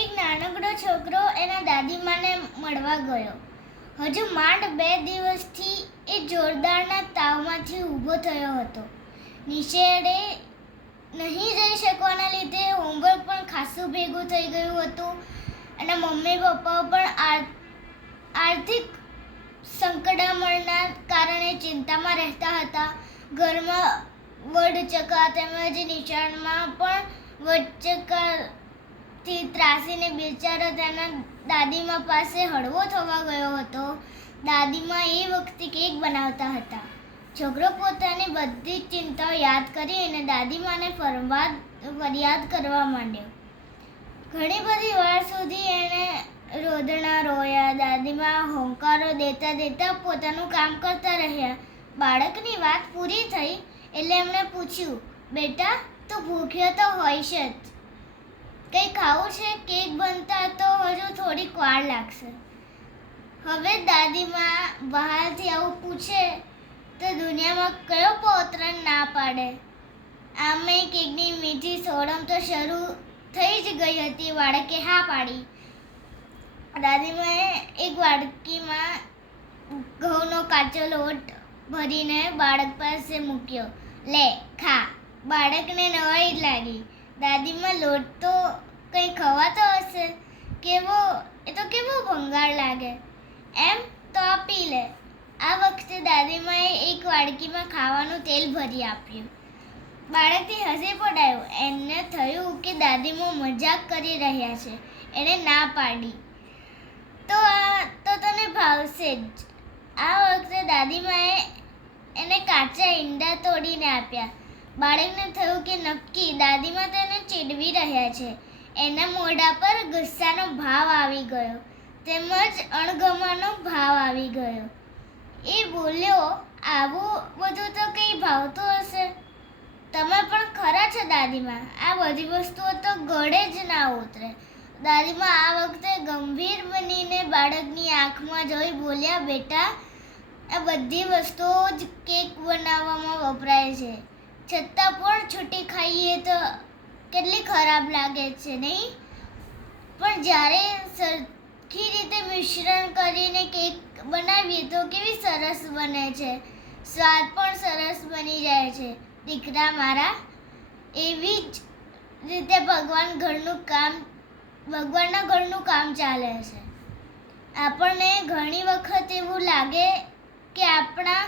એક નાનકડો છોકરો એના દાદીમાને મળવા ગયો. હજુ માંડ 2 દિવસથી એ જોરદારના તાવમાંથી ઊભો થયો હતો. નિશાળે નહીં જઈ શકવાના લીધે હોમવર્ક પણ ખાસું ભેગું થઈ ગયું હતું અને મમ્મી પપ્પાઓ પણ આર્થિક સંકડામણના કારણે ચિંતામાં રહેતા હતા. ઘરમાં વડચકા તેમજ નિશાળમાં પણ વડચકાથી ત્રાસીને બિચારો તેના દાદીમા પાસે હળવો થવા ગયો હતો. દાદીમા એ વખતે કેક બનાવતા હતા. છોકરો પોતાની બધી જ ચિંતાઓ યાદ કરી અને દાદીમાને ફરિયાદ કરવા માંડ્યો. ઘણી બધી વાર સુધી એણે રોદણા રોયા. દાદીમા હોંકારો દેતા પોતાનું કામ કરતા રહ્યા. બાળકની વાત પૂરી થઈ એટલે એમણે પૂછ્યું, બેટા તું ભૂખ્યો તો હોઈશ જ, કંઈ ખાવું છે? કેક બનતા તો હજુ થોડીક વાર લાગશે. હવે દાદીમા બહારથી આવું પૂછે તો દુનિયામાં કયો પૌત્ર ના પાડે? આમે કેકની મીઠી સોડમ તો શરૂ થઈ જ ગઈ હતી. બાળકે હા પાડી. દાદીમાએ એક વાડકીમાં ઘઉંનો કાચો લોટ ભરીને બાળક પાસે મૂક્યો. લે ખા. બાળકને નવાઈ લાગી. દાદીમા લોટ તો કંઈ ખવાતો હશે, એ તો કેવો ભંગાર લાગે, એમ તો આપી લે. આ વખતે દાદીમાએ એક વાડકીમાં ખાવાનું તેલ ભરી આપ્યું. બાળકથી હસી પડાયું. એને થયું કે દાદીમા મજાક કરી રહ્યા છે. એણે ના પાડી તો તને ભાવશે જ. આ વખતે દાદીમાએ એને કાચા ઈંડા તોડીને આપ્યા. બાળકને થયું કે નક્કી દાદીમા તેને ચીડવી રહ્યા છે. એના મોઢા પર ગુસ્સાનો ભાવ આવી ગયો તેમજ અણગમાનો ભાવ આવી ગયો. એ બોલ્યો, આવું બધું તો કંઈ ભાવતું હશે? તમે પણ ખરા છો દાદીમા, આ બધી વસ્તુઓ તો ગળે જ ના ઉતરે. દાદીમા આ વખતે ગંભીર બનીને બાળકની આંખમાં જોઈ બોલ્યા, બેટા આ બધી વસ્તુઓ જ કેક બનાવવામાં વપરાય છે, છતાં પણ છૂટી ખાઈએ તો કેટલી ખરાબ લાગે છે નહીં? પણ જ્યારે સરખી રીતે મિશ્રણ કરીને કેક બનાવીએ તો કેવી સરસ બને છે, સ્વાદ પણ સરસ બની જાય છે. દીકરા મારા, એવી જ રીતે ભગવાનના ઘરનું કામ ચાલે છે. આપણને ઘણી વખત એવું લાગે કે આપણા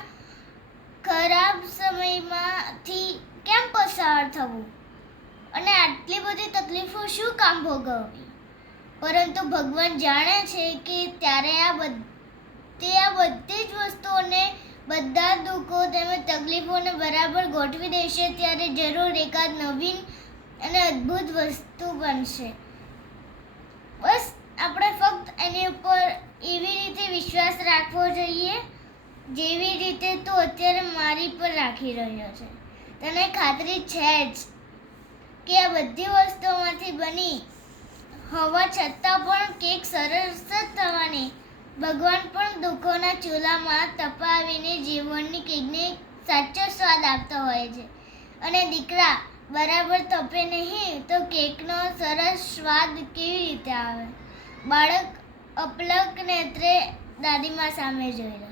ખરાબ સમયમાંથી કેમ પસાર થવું અને આટલી બધી તકલીફો શું કામ ભોગવવી, પરંતુ ભગવાન જાણે છે કે ત્યારે આ બધી જ વસ્તુઓને, બધા દુઃખો તેમજ તકલીફોને બરાબર ગોઠવી દેશે. ત્યારે જરૂર એકાદ નવીન અને અદ્ભુત વસ્તુ બનશે. બસ આપણે ફક્ત એની ઉપર એવી રીતે વિશ્વાસ રાખવો જોઈએ જેવી રીતે તું અત્યારે મારી પર રાખી રહ્યો છે. તને ખાતરી છે જ કે આ બધી વસ્તુઓમાંથી બની હોવા છતાં પણ કેક સરસ જ થવાની. ભગવાન પણ દુઃખોના ચૂલામાં તપાવીને જીવનની કેકને સાચો સ્વાદ આપતો હોય છે. અને દીકરા, બરાબર તપે નહીં તો કેકનો સરસ સ્વાદ કેવી રીતે આવે? બાળક અપલક નેત્રે દાદીમા સામે જોઈ રહ્યો.